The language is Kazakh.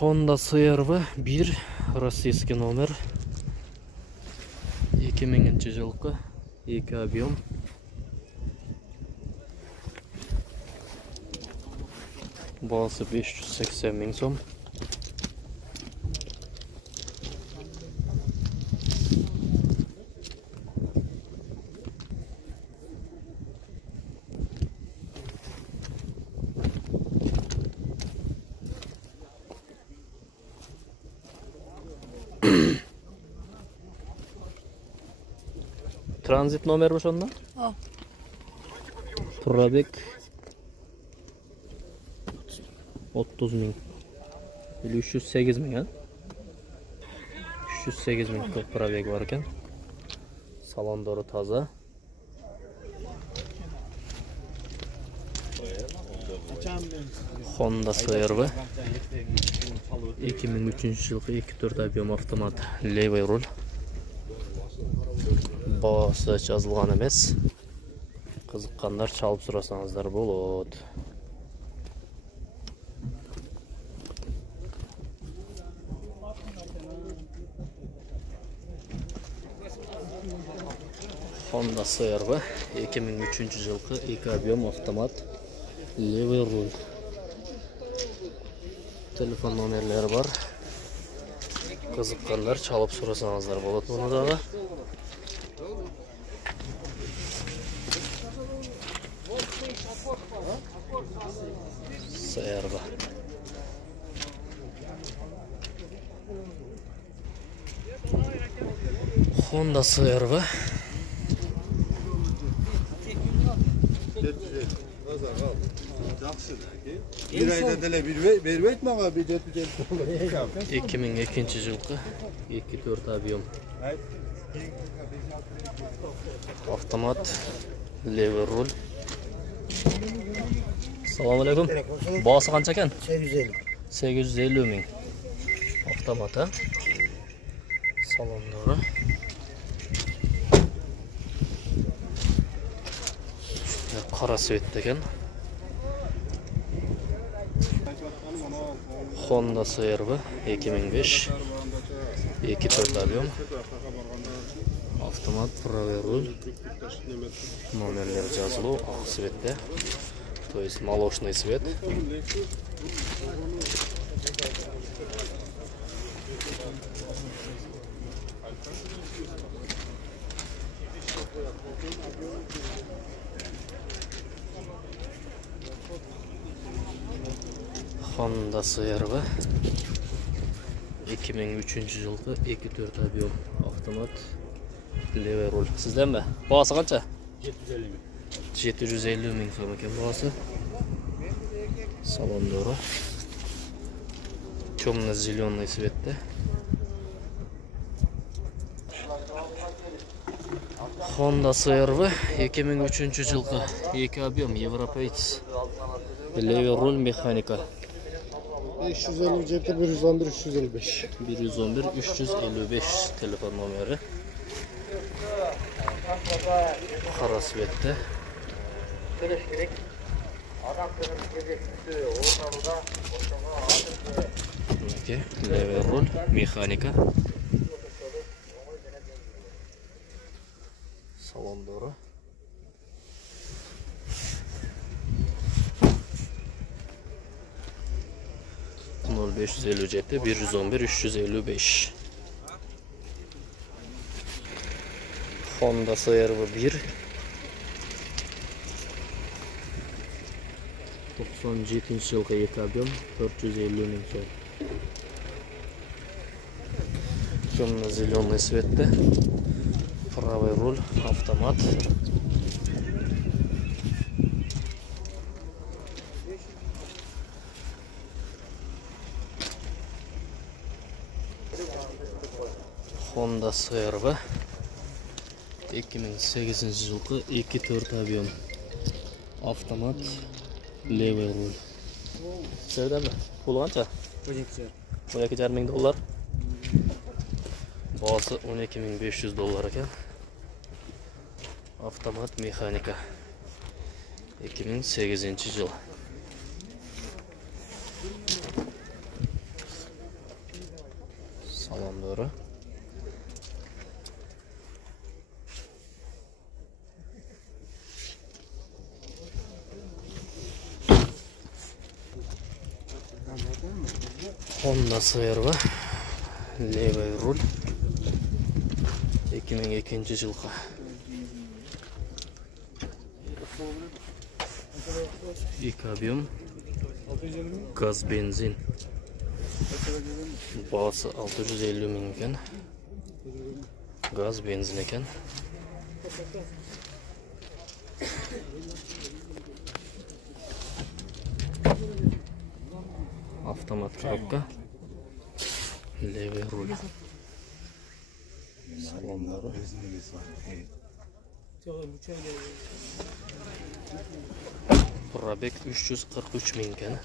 Honda CR-V 1 российский номер 2000 жылғы 2 объем. Бағасы 580 мың сом. Transit номер var onda? Pробег 30 bin. 308 bin ha? 308 bin pробег var ekan. Salonları taza. Honda CR-V 2003 жылғы 2.4 объем автомат, левый руль. Бағасы жазылған емес. Қызыққандар шалып сұрасаңыздар болады. Honda CR-V 2003 жылғы 2 объем автомат, левый руль. Telefon номерлері бар. Қызыққандар шалып сұрасаңыздар болады бұны дағы. CR-V. Honda CR-V. Bir ayda dele bir etme abi bir 2002 жылғы 2.4 объем автомат, левый руль. Салам алейкум. Бағасы қанша екен? 850 мың. Автомат, а? Салондары. Қара светті екен. Honda CR-V 2005 2.4 объем автомат, правый руль. Номерлер жазылу ақ светте, то есть молочный цвет. Honda CR-V 2003 жылғы 2.4 объем автомат, левый руль. Сізден бе? Бағасы қанша? 750 мың. 750 мың сом екен бағасы. Салондары темно-зеленый цветте. Honda CR-V 2003 жылғы 2 объем, европеец, левый руль, механика. 557 111 355. 111 355 telefon номері. Қара светті. Левый руль, механика. Салондары. Nol 557 111 355. Honda CR-V 1 97 жылғы 2 объем 450 мың сом. Темно-зеленый цветте. Правый руль, автомат. Honda CR-V 2008 жылғы 2.4 объем автомат, левый руль. Сәрден бі? Пұлы қанша? 12,5 мың доллар. Бағасы 12.500 доллар екен. Автомат, механика. 2008 жыл. Salonları. Honda CR-V levay rul 2002 жылғы. İlk объем gaz benzin. Bağısı 650 min ekan. Gaz benzin ekan. Avtomat коробка. Levay rul. Salonları. Pробег 343 min ekan.